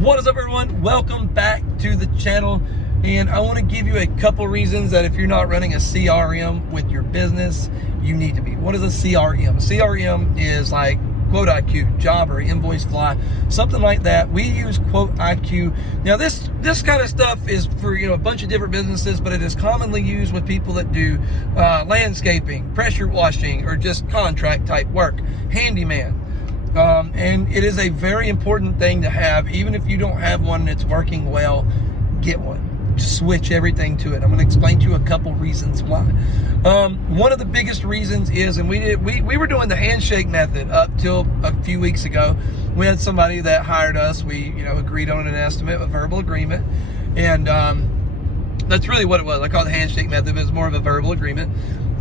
What is up, everyone? Welcome back to the channel, and I want to give you a couple reasons that if you're not running a CRM with your business, you need to be. What is a CRM? A CRM is like QuoteIQ, Jobber, InvoiceFly, something like that. We use QuoteIQ. Now this kind of stuff is for a bunch of different businesses, but it is commonly used with people that do landscaping, pressure washing, or just contract type work, handyman. And it is a very important thing to have. Even if you don't have one that's working well, get one. Just switch everything to it. I'm going to explain to you a couple reasons why. One of the biggest reasons is, and we were doing the handshake method up till a few weeks ago. We had somebody that hired us. We agreed on an estimate, a verbal agreement, and that's really what it was. I call it the handshake method. It was more of a verbal agreement.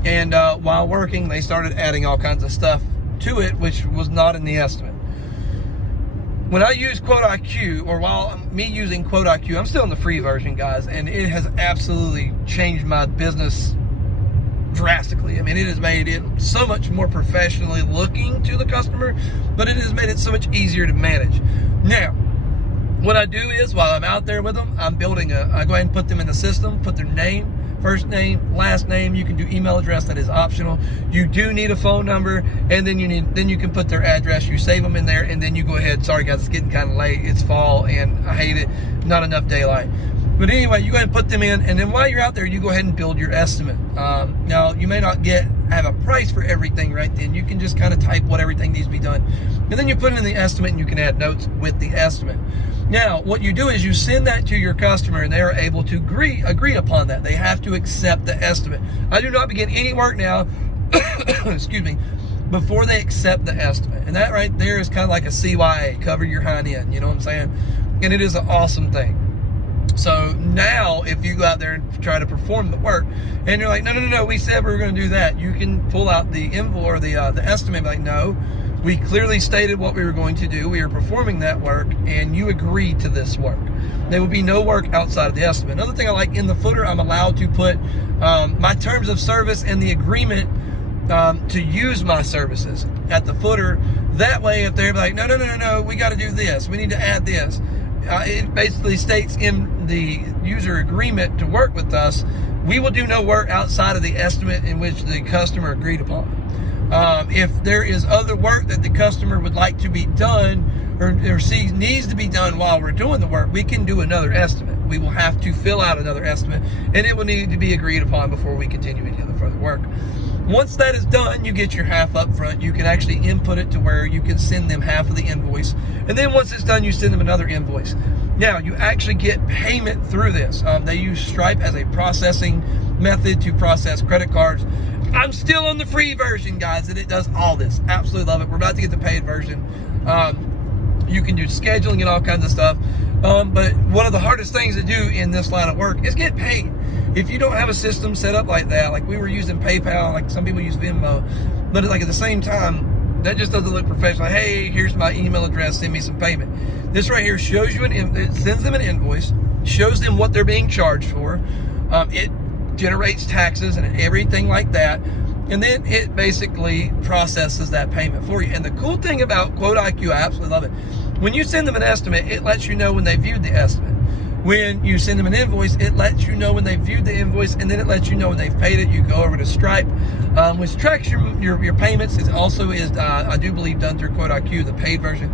And while working, they started adding all kinds of stuff to it, which was not in the estimate. When I use QuoteIQ, or while me using QuoteIQ, I'm still in the free version, guys, and it has absolutely changed my business drastically. I mean, it has made it so much more professionally looking to the customer, but it has made it so much easier to manage. Now, what I do is, while I'm out there with them, I go ahead and put them in the system, put their name, first name, last name. You can do email address, that is optional. You do need a phone number, and then you can put their address. You save them in there, and then you go ahead. Sorry guys, it's getting kind of late. It's fall, and I hate it. Not enough daylight. But anyway, you go ahead and put them in, and then while you're out there, you go ahead and build your estimate. Now, you may not have a price for everything right then. You can just kind of type what everything needs to be done. And then you put it in the estimate, and you can add notes with the estimate. Now, what you do is you send that to your customer, and they are able to agree upon that. They have to accept the estimate. I do not begin any work now, excuse me, before they accept the estimate. And that right there is kind of like a CYA, cover your hind end, you know what I'm saying? And it is an awesome thing. So now, if you go out there and try to perform the work, and you're like, no, we said we were going to do that, you can pull out the invoice or the estimate, and be like, no, we clearly stated what we were going to do. We are performing that work, and you agreed to this work. There will be no work outside of the estimate. Another thing I like, in the footer, I'm allowed to put my terms of service and the agreement to use my services at the footer. That way, if they're like, no, we got to do this, we need to add this. It basically states in the user agreement to work with us, we will do no work outside of the estimate in which the customer agreed upon. If there is other work that the customer would like to be done or sees needs to be done while we're doing the work, we can do another estimate. We will have to fill out another estimate, and it will need to be agreed upon before we continue any other further work. Once that is done, you get your half up front. You can actually input it to where you can send them half of the invoice. And then once it's done, you send them another invoice. Now, you actually get payment through this. They use Stripe as a processing method to process credit cards. I'm still on the free version, guys, and it does all this. Absolutely love it. We're about to get the paid version. You can do scheduling and all kinds of stuff. But one of the hardest things to do in this line of work is get paid. If you don't have a system set up like that, like we were using PayPal, like some people use Venmo, but like at the same time, that just doesn't look professional. Hey, here's my email address, send me some payment. This right here shows you it sends them an invoice, shows them what they're being charged for. It generates taxes and everything like that. And then it basically processes that payment for you. And the cool thing about QuoteIQ, I absolutely love it. When you send them an estimate, it lets you know when they viewed the estimate. When you send them an invoice, it lets you know when they viewed the invoice, and then it lets you know when they've paid it. You go over to Stripe, which tracks your payments. It also is, I do believe, done through QuoteIQ, the paid version.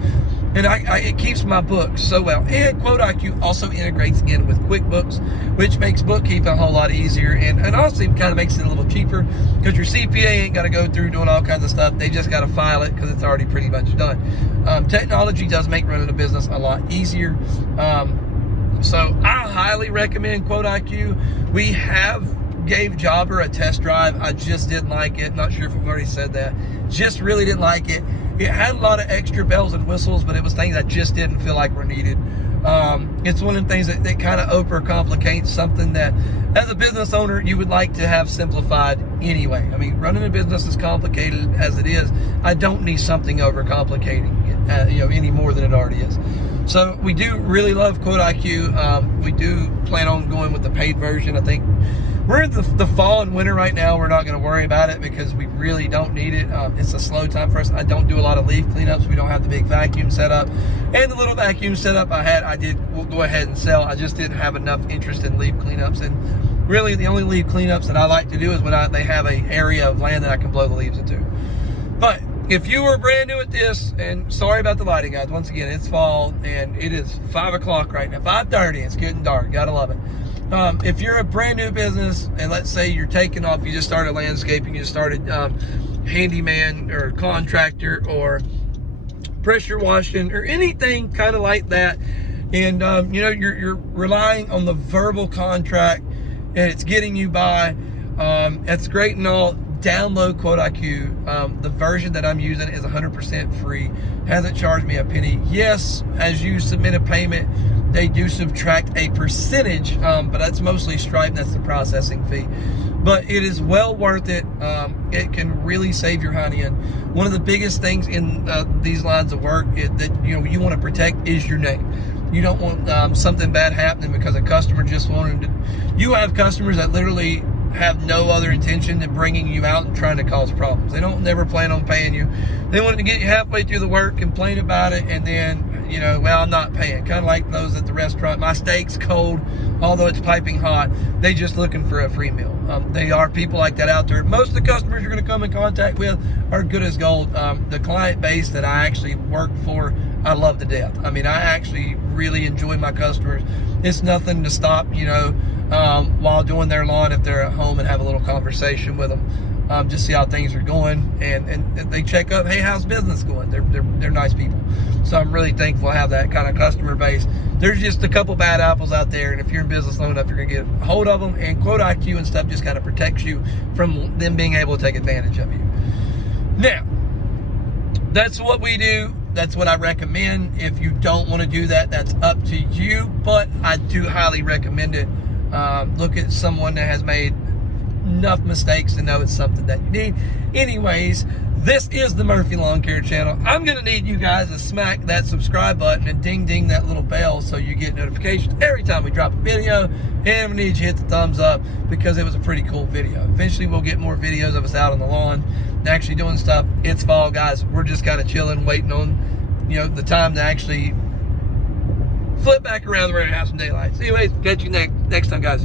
And it keeps my books so well. And QuoteIQ also integrates in with QuickBooks, which makes bookkeeping a whole lot easier, and also kind of makes it a little cheaper, because your CPA ain't got to go through doing all kinds of stuff. They just got to file it because it's already pretty much done. Technology does make running a business a lot easier. So I highly recommend QuoteIQ. We gave Jobber a test drive. I just didn't like it. Not sure if I've already said that. Just really didn't like it. It had a lot of extra bells and whistles, but it was things I just didn't feel like were needed. It's one of the things that kind of overcomplicates something that, as a business owner, you would like to have simplified anyway. I mean, running a business is complicated as it is. I don't need something overcomplicating it, any more than it already is. So we do really love QuoteIQ. We do plan on going with the paid version. I think We're in the fall and winter right now. We're not going to worry about it because we really don't need it. It's a slow time for us. I don't do a lot of leaf cleanups. We don't have the big vacuum set up. And the little vacuum setup we'll go ahead and sell. I just didn't have enough interest in leaf cleanups. And really the only leaf cleanups that I like to do is when they have an area of land that I can blow the leaves into. But if you were brand new at this, and sorry about the lighting, guys. Once again, it's fall and it is 5 o'clock right now. 5:30. It's getting dark. Gotta love it. If you're a brand new business, and let's say you're taking off, you just started landscaping, you just started handyman or contractor or pressure washing or anything kind of like that, and you know, you're relying on the verbal contract and it's getting you by, it's great and all. Download Quote IQ. The version that I'm using is 100% free. Hasn't charged me a penny. Yes, as you submit a payment, they do subtract a percentage, but that's mostly Stripe, and that's the processing fee. But it is well worth it. It can really save your honey. And one of the biggest things in these lines of work that you want to protect is your name. You don't want something bad happening because a customer just wanted to. You have customers that literally have no other intention than bringing you out and trying to cause problems. They don't never plan on paying you. They want to get you halfway through the work, complain about it, and then, well, I'm not paying. Kind of like those at the restaurant. My steak's cold, although it's piping hot. They just looking for a free meal. They are people like that out there. Most of the customers you're going to come in contact with are good as gold. The client base that I actually work for, I love to death. I mean, I actually really enjoy my customers. It's nothing to stop, while doing their lawn if they're at home and have a little conversation with them, just see how things are going, and they check up, hey, how's business going? They're nice people. So I'm really thankful to have that kind of customer base. There's just a couple bad apples out there, and if you're in business long enough, you're gonna get a hold of them, and Quote IQ and stuff just kind of protects you from them being able to take advantage of you. Now, that's what we do. That's what I recommend. If you don't want to do that, that's up to you, but I do highly recommend it. Look at someone that has made enough mistakes to know it's something that you need. Anyways, this is the Murphy Lawn Care channel. I'm going to need you guys to smack that subscribe button and ding that little bell so you get notifications every time we drop a video. And we need you to hit the thumbs up because it was a pretty cool video. Eventually we'll get more videos of us out on the lawn and actually doing stuff. It's fall, guys. We're just kind of chilling, waiting on the time to actually flip back around where we have some daylight. So anyways, catch you next time, guys.